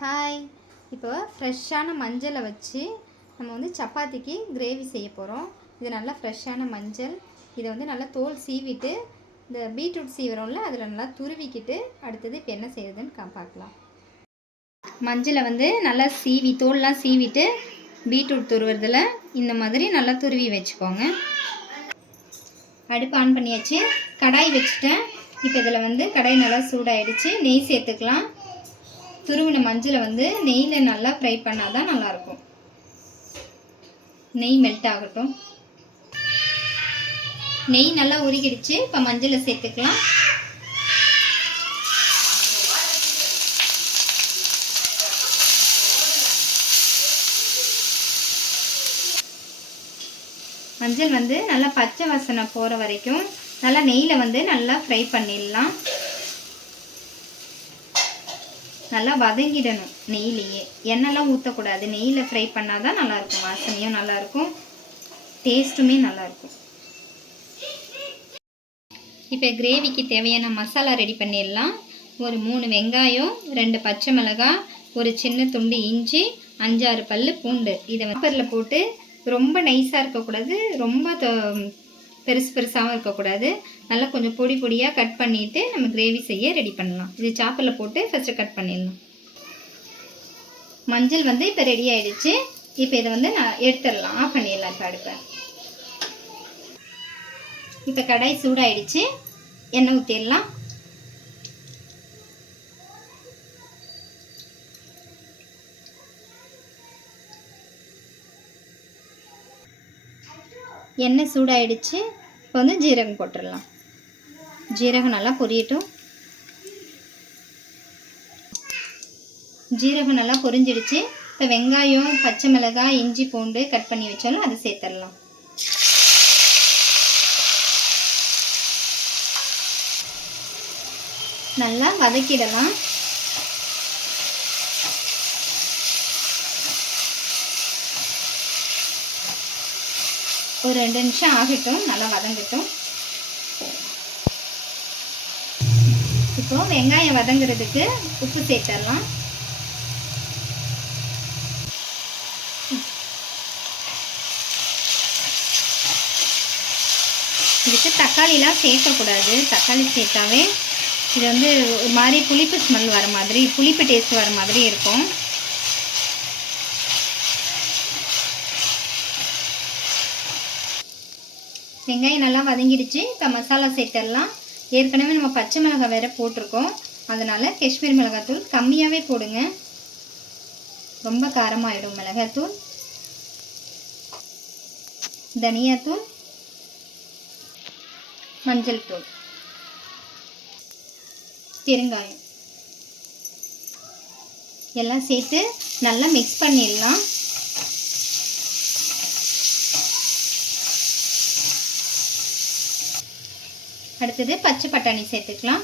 Hi. இப்போ ஃப்ரெஷ்ஷான மஞ்சளை வச்சு நம்ம வந்து சப்பாத்திக்கு கிரேவி செய்ய போகிறோம். இது நல்லா ஃப்ரெஷ்ஷான மஞ்சள். இதை வந்து நல்லா தோல் சீவிட்டு இந்த பீட்ரூட் சீவிரோம்ல அதில் நல்லா துருவிக்கிட்டு அடுத்தது இப்போ என்ன செய்யுதுன்னு பார்க்கலாம். மஞ்சளை வந்து நல்லா தோல்லாம் சீவிட்டு பீட்ரூட் துருவுறதில் இந்த மாதிரி நல்லா துருவி வச்சுக்கோங்க. அடுப்பு ஆன் பண்ணியாச்சு. கடாய் வச்சுட்டேன். இப்போ இதில் வந்து கடாய் நல்லா சூடாகிடுச்சு. நெய் சேர்த்துக்கலாம். துருவின மஞ்சளை வந்து நெய்யில் நல்லா ஃப்ரை பண்ணால் தான் நல்லாயிருக்கும். நெய் மெல்ட் ஆகட்டும். நெய் நல்லா உருகிடுச்சு. இப்போ மஞ்சளை சேர்த்துக்கலாம். மஞ்சள் வந்து நல்லா பச்சை வாசனை போகிற வரைக்கும் நல்லா நெய்யில் வந்து நல்லா ஃப்ரை பண்ணிடலாம். நல்லா வதங்கிடணும் நெய்லேயே. எண்ணெய்லாம் ஊற்றக்கூடாது. நெய்யில் ஃப்ரை பண்ணால் தான் நல்லாயிருக்கும். வாசனையும் நல்லாயிருக்கும், டேஸ்ட்டுமே நல்லாயிருக்கும். இப்போ கிரேவிக்கு தேவையான மசாலா ரெடி பண்ணிடலாம். ஒரு 3 வெங்காயம், 2 பச்சை மிளகாய், ஒரு சின்ன துண்டு இஞ்சி, 5-6 பல் பூண்டு. இதை வாப்பரில் போட்டு ரொம்ப நைஸாக இருக்கக்கூடாது, ரொம்ப பெருசாகவும் இருக்கக்கூடாது. நல்லா கொஞ்சம் பொடி பொடியாக கட் பண்ணிவிட்டு நம்ம கிரேவி செய்ய ரெடி பண்ணலாம். இது சாப்பரில் போட்டு ஃபஸ்ட்டு கட் பண்ணிடலாம். மஞ்சள் வந்து இப்போ ரெடி ஆகிடுச்சு. இப்போ இதை வந்து நான் எடுத்துடலாம், ஆஃப் பண்ணிடலாம். இப்போ அடுப்பை. இப்போ கடாய் சூடாகிடுச்சு. எண்ணெய் ஊற்றிடலாம். எண்ணெய் சூடாகிடுச்சு. இப்போ வந்து ஜீரகம் போட்டுடலாம். ஜீரகம் நல்லா பொரியட்டும். ஜீரகம் நல்லா பொரிஞ்சிடுச்சு. இப்போ வெங்காயம், பச்சை மிளகாய், இஞ்சி, பூண்டு கட் பண்ணி வச்சாலும் அதை சேர்த்துடலாம். நல்லா வதக்கிடலாம். ஒரு 2 நிமிஷம் ஆகட்டும், நல்லா வதங்கட்டும். இப்போ வெங்காயம் வதங்குறதுக்கு உப்பு சேர்த்துடலாம். இதுக்கு தக்காளிலாம் சேர்க்கக்கூடாது. தக்காளி சேர்த்தாவே இது வந்து ஒரு மாதிரி புளிப்பு ஸ்மெல் வர மாதிரி, புளிப்பு டேஸ்ட் வர மாதிரி இருக்கும். வெங்காயம் நல்லா வதங்கிடுச்சு. இப்போ மசாலா சேர்த்துடலாம். ஏற்கனவே நம்ம பச்சை மிளகாய் வேறு போட்டிருக்கோம். அதனால் காஷ்மீர் மிளகாத்தூள் கம்மியாகவே போடுங்க, ரொம்ப காரமாகிடும் மிளகாத்தூள். தனியாத்தூள், மஞ்சள் தூள், பெருங்காயம் எல்லாம் சேர்த்து நல்லா மிக்ஸ் பண்ணிடலாம். அடுத்தது பச்சை பட்டாணி சேர்த்துக்கலாம்.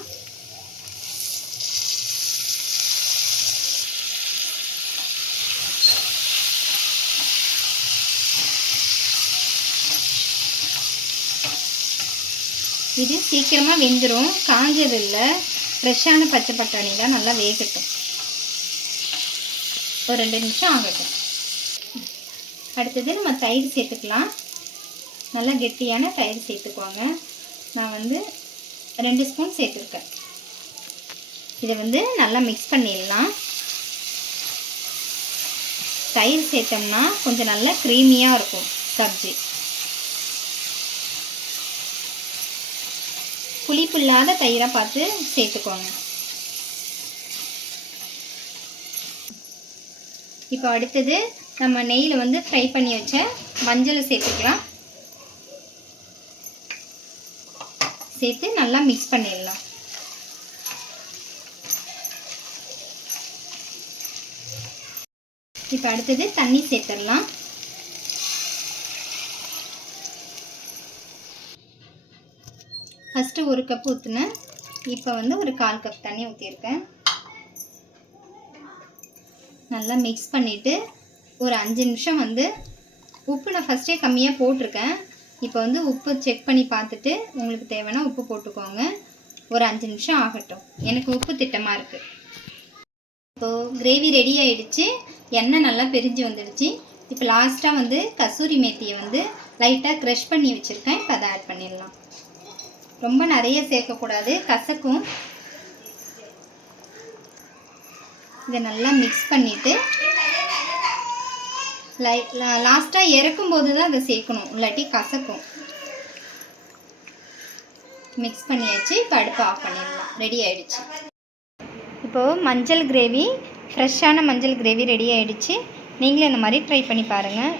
இது சீக்கிரமாக வெந்துடும், காஞ்சது இல்லை. ஃப்ரெஷ்ஷான பச்சை பட்டாணி தான், நல்லா வேகட்டும். ஒரு 2 நிமிஷம் ஆகட்டும். அடுத்தது நம்ம தயிர் சேர்த்துக்கலாம். நல்லா கெட்டியான தயிர் சேர்த்துக்குவாங்க. நான் வந்து 2 ஸ்பூன் சேர்த்துருக்கேன். இதை வந்து நல்லா மிக்ஸ் பண்ணிடலாம். தயிர் சேர்த்தோம்னா கொஞ்சம் நல்லா க்ரீமியாக இருக்கும் சப்ஜி. புளிப்பு இல்லாத தயிராக பார்த்து சேர்த்துக்கோங்க. இப்போ அடுத்தது நம்ம நெய்யில் வந்து ஃப்ரை பண்ணி வச்ச மஞ்சளை சேர்த்துக்கலாம். சேர்த்து நல்லா மிக்ஸ் பண்ணிடலாம். இப்போ அடுத்தது தண்ணி சேர்த்துடலாம். ஃபஸ்ட்டு 1 கப் ஊற்றினேன். இப்போ வந்து ஒரு 1/4 கப் தண்ணி ஊற்றிருக்கேன். நல்லா மிக்ஸ் பண்ணிவிட்டு ஒரு 5 நிமிஷம் வந்து உப்பு நான் ஃபஸ்ட்டே கம்மியாக போட்டிருக்கேன். இப்போ வந்து உப்பு செக் பண்ணி பார்த்துட்டு உங்களுக்கு தேவைன்னா உப்பு போட்டுக்கோங்க. ஒரு 5 நிமிஷம் ஆகட்டும். எனக்கு உப்பு திட்டமாக இருக்குது. இப்போது கிரேவி ரெடி ஆகிடுச்சு. எண்ணெய் நல்லா பிரிஞ்சு வந்துடுச்சு. இப்போ லாஸ்ட்டாக வந்து கசூரி மேத்தியை வந்து லைட்டாக க்ரஷ் பண்ணி வச்சுருக்கேன். இப்போ அதை ஆட் பண்ணிடலாம். ரொம்ப நிறைய சேர்க்கக்கூடாது, கசக்கும். இதை நல்லா மிக்ஸ் பண்ணிவிட்டு லாஸ்ட்டாக இறக்கும்போது தான் அதை சேர்க்கணும், இல்லாட்டி கசக்கும். மிக்ஸ் பண்ணியாச்சு. இப்போ அடுப்பு ஆஃப் பண்ணிடலாம். ரெடி ஆகிடுச்சு. இப்போது மஞ்சள் கிரேவி, ஃப்ரெஷ்ஷான மஞ்சள் கிரேவி ரெடி ஆகிடுச்சு. நீங்களும் இந்த மாதிரி ட்ரை பண்ணி பாருங்கள்.